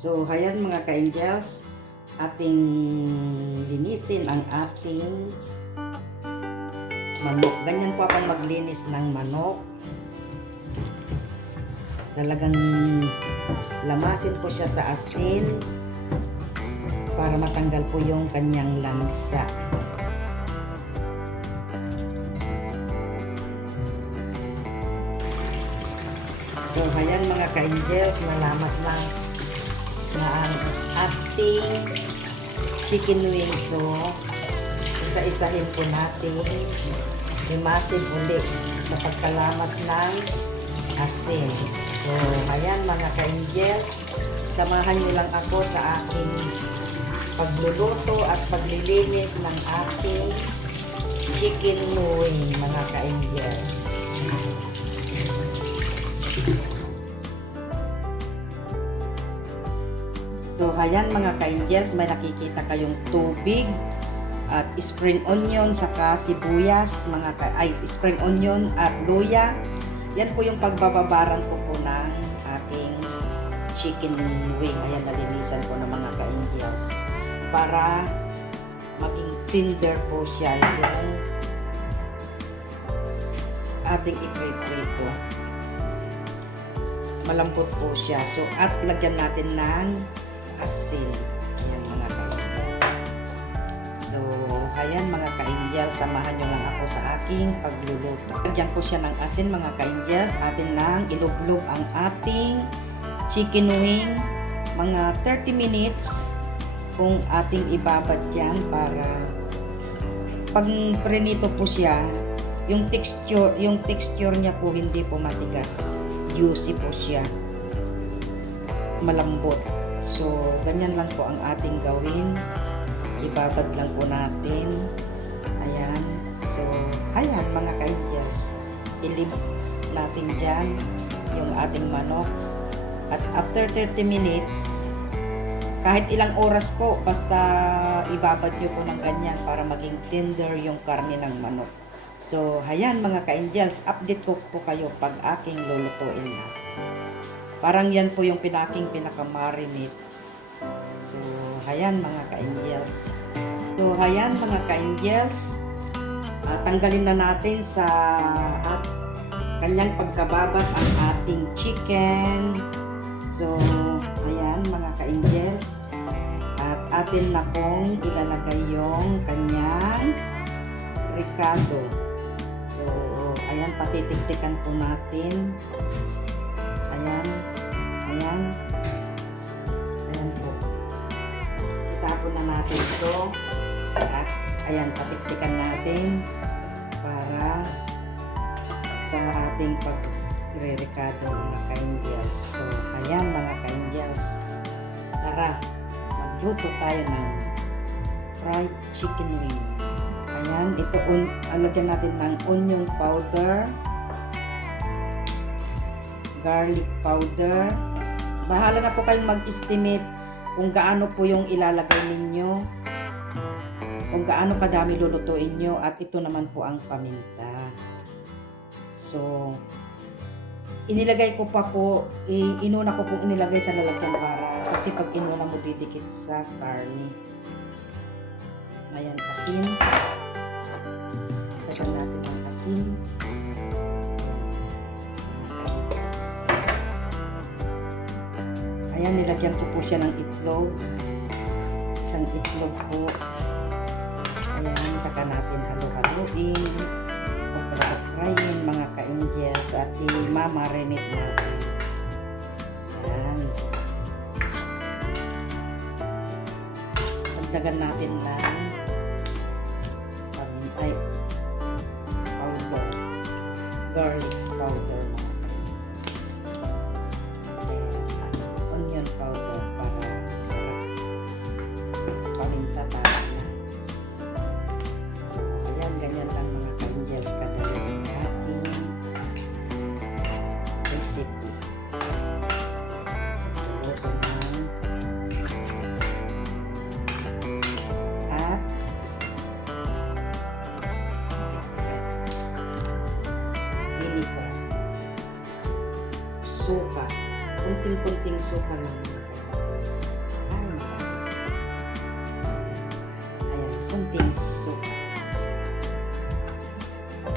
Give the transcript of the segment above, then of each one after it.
So, hayan mga ka-angels, ating linisin ang ating manok. Ganyan po akong maglinis ng manok. Talagang lamasin po siya sa asin para matanggal po yung kanyang lansa. So, hayan mga ka-angels, nalamas lang na ang ating chicken wings. So, isa-isahin po natin. Limasin ulit sa pagkalamas ng asin. So, ayan mga ka-angels, samahan nyo lang ako sa aking pagluluto at paglilinis ng ating chicken wing mga ka-angels. So, ayan mga ka-angels, may nakikita kayong tubig at spring onion saka sibuyas, spring onion at luya. Yan po yung pagbababaran ko po ng ating chicken wing. Ayan, nalinisan ko ng mga ka-angels para maging tender po siya yung ating iprito. Malambot po siya. So, at lagyan natin ng asin. Ayan mga ka-angels. So, ayan mga ka-angels, samahan nyo lang ako sa aking pagluluto. Lagyan ko siya ng asin mga ka-angels. Atin lang ilublob ang ating chicken wing. Mga 30 minutes kung ating ibabad yan para pag prenito po siya, yung texture niya po hindi po matigas. Juicy po siya. Malambot. So, ganyan lang po ang ating gawin. Ibabad lang po natin. Ayan. So, ayan mga ka-angels. Ilib natin dyan yung ating manok. At after 30 minutes, kahit ilang oras po, basta ibabad nyo po ng ganyan para maging tender yung karne ng manok. So, ayan mga ka-angels, update ko po kayo pag aking lulutuin na. Parang yan po yung pinaka-marinate. So, ayan mga ka-angels. So, ayan mga ka-angels. Tanggalin na natin sa kanyang pagkababat ang ating chicken. So, ayan mga ka-angels. At atin na pong ilalagay yung kanyang ricado. So, ayan, patitiktikan po natin. Ayan. Ayan. Ayan po. Itapon na natin ito. At ayan, patiktikan natin para sa ating pag-re-recado mga ka-angels. So, ayan mga ka-angels. Tara, magluto tayo ng fried chicken wing. Ayan, ito, lagyan natin ng onion powder, garlic powder. Bahala na po kayong mag-estimate kung gaano po yung ilalagay ninyo, kung gaano kadami lulutuin nyo, at ito naman po ang paminta. So, inilagay ko pa po, inuna ko pong inilagay sa lalagyan para, kasi pag inuna mo didikit sa karne. Ayan, asin. Lagyan natin ang asin. Ayan, nilagyan ko po siya ng itlog. Isang itlog po. Ayan, saka natin halo-haloin. Pagkakafryin mga ka-angels at i-marinate natin. Ayan. Pagdagan natin lang powder. Garlic powder. Onion powder para masarap. Paminta tayo na. So, ayan, ganyan lang mga ka-angels kadali ang ating recipe. Luto ng at vinegar, suka, kunting-kunting suka lang. Ginting soup.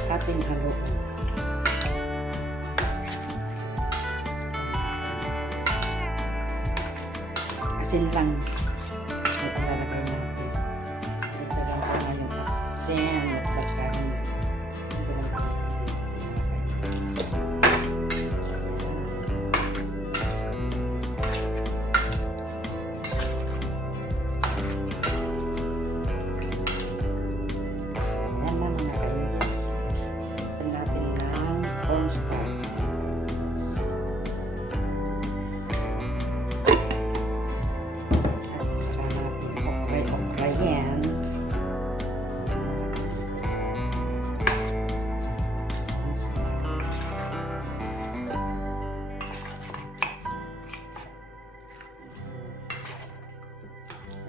Ating haluin. Asin lang ang ilalagay natin. Ito lang naman yung asin at pagkain. Ito lang po natin kasi ayan na mga kainis. Ito natin ng cornstarch.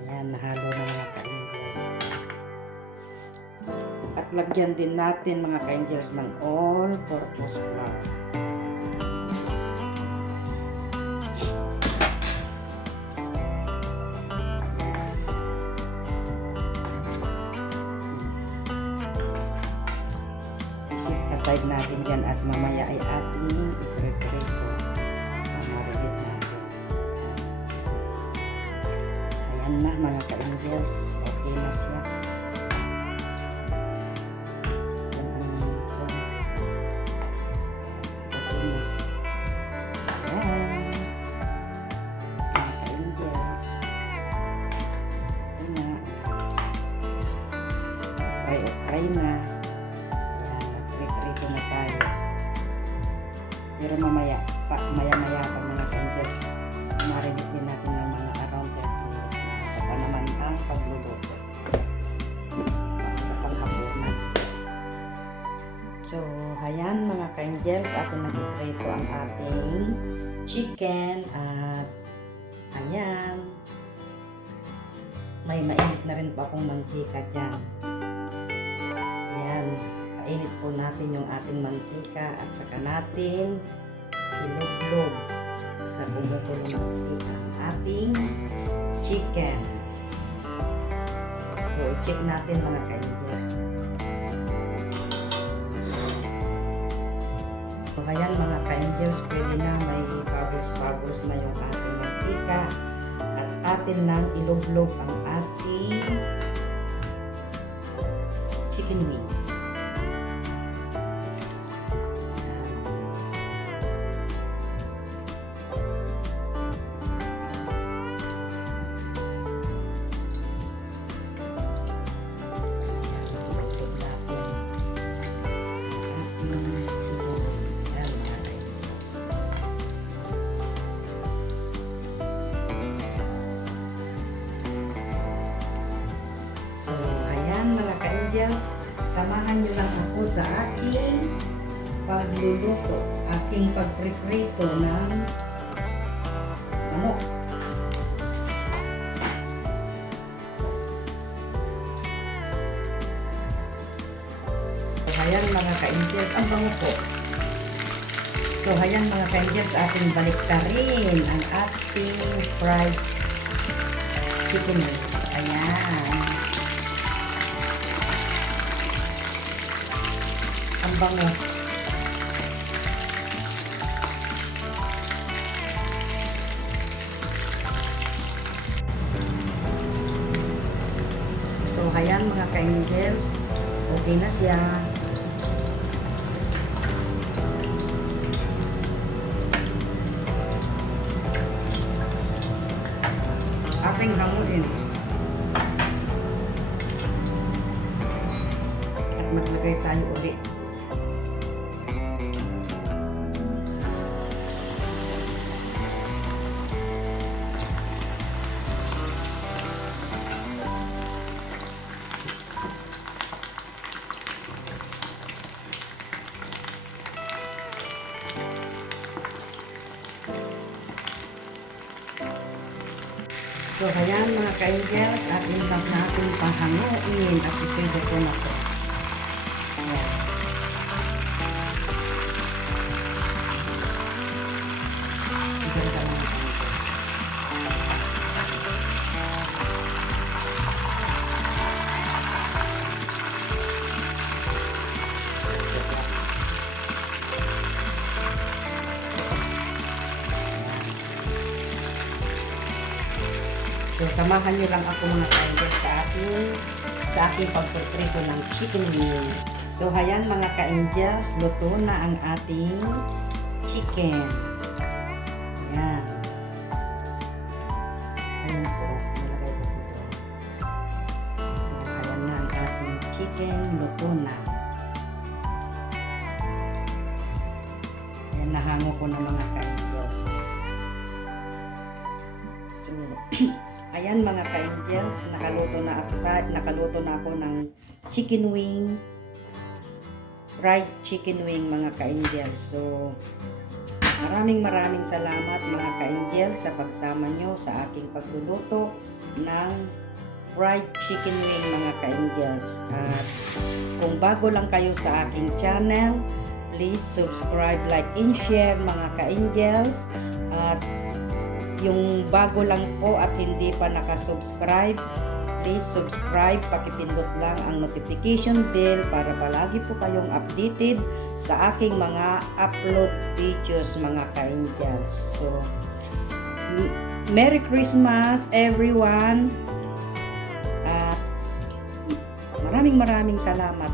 Ayan, nahalo na mga ka-angels. At lagyan din natin mga ka-angels ng all-purpose flour. Isit aside natin yan at mamaya ay ating i-prepare ito. Marinate natin. Ayan na mga ka-angels. Okay na siya. Try na. Ayan, nag-prepare na tayo. Pero maya pa mga ka-angels, marinate din natin ng mga around 30 minutes. Ito pa naman ang pagluluto. Panghapunan. So, ayan mga ka-angels, atin nag-prepare ang ating chicken at ayan. May mainit na rin pa akong mantika dyan. Ayan, kainit po natin yung ating mantika at saka natin iluglog sa kumutulong mantika ang ating chicken. So, i-check natin mga ka-angels. So, ayan mga ka-angels, pwede na may bubbles na yung ating mantika at atin nang iluglog ang ating chicken wing. So, ayan mga ka-angels, samahan nyo lang ako sa aking pagluluto, aking pagpriprito ng manok. So, ayan mga ka-angels, ang bango po. So, ayan mga ka-angels, ating baliktarin ang ating fried chicken. Ayan. Ang bango. So, ayan mga ka-angels. Okay na siya. Ating hanguin. At maglagay tayo ulit. So, ayan mga ka-angels, atin lang natin pahanguin at ipwede ko na po. Ayan. Diyan ka lang ka-angels. So, samahan nyo lang ako mga ka-angels sa aking pagportrito ng chicken wing. So, hayan mga ka-angels, luto na ang ating chicken. Ayan. Ayan po, nalagay ko dito. So, hayan na ang ating chicken, luto na. Ayan, nahango ko na mga ka-angels. So, ayan mga ka-angels, nakaluto na ako ng chicken wing, fried chicken wing mga ka-angels. So, maraming salamat mga ka-angels sa pagsama nyo sa aking pagluluto ng fried chicken wing mga ka-angels. At kung bago lang kayo sa aking channel, please subscribe, like, and share mga ka-angels. At yung bago lang po at hindi pa nakasubscribe, please subscribe, pakipindot lang ang notification bell para palagi po kayong updated sa aking mga upload videos mga ka-angels. So, Merry Christmas everyone! At maraming salamat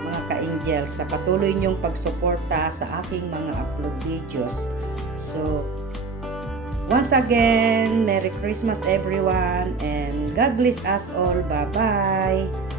mga ka-angels sa patuloy niyong pagsuporta sa aking mga upload videos. So, once again, Merry Christmas everyone and God bless us all. Bye-bye!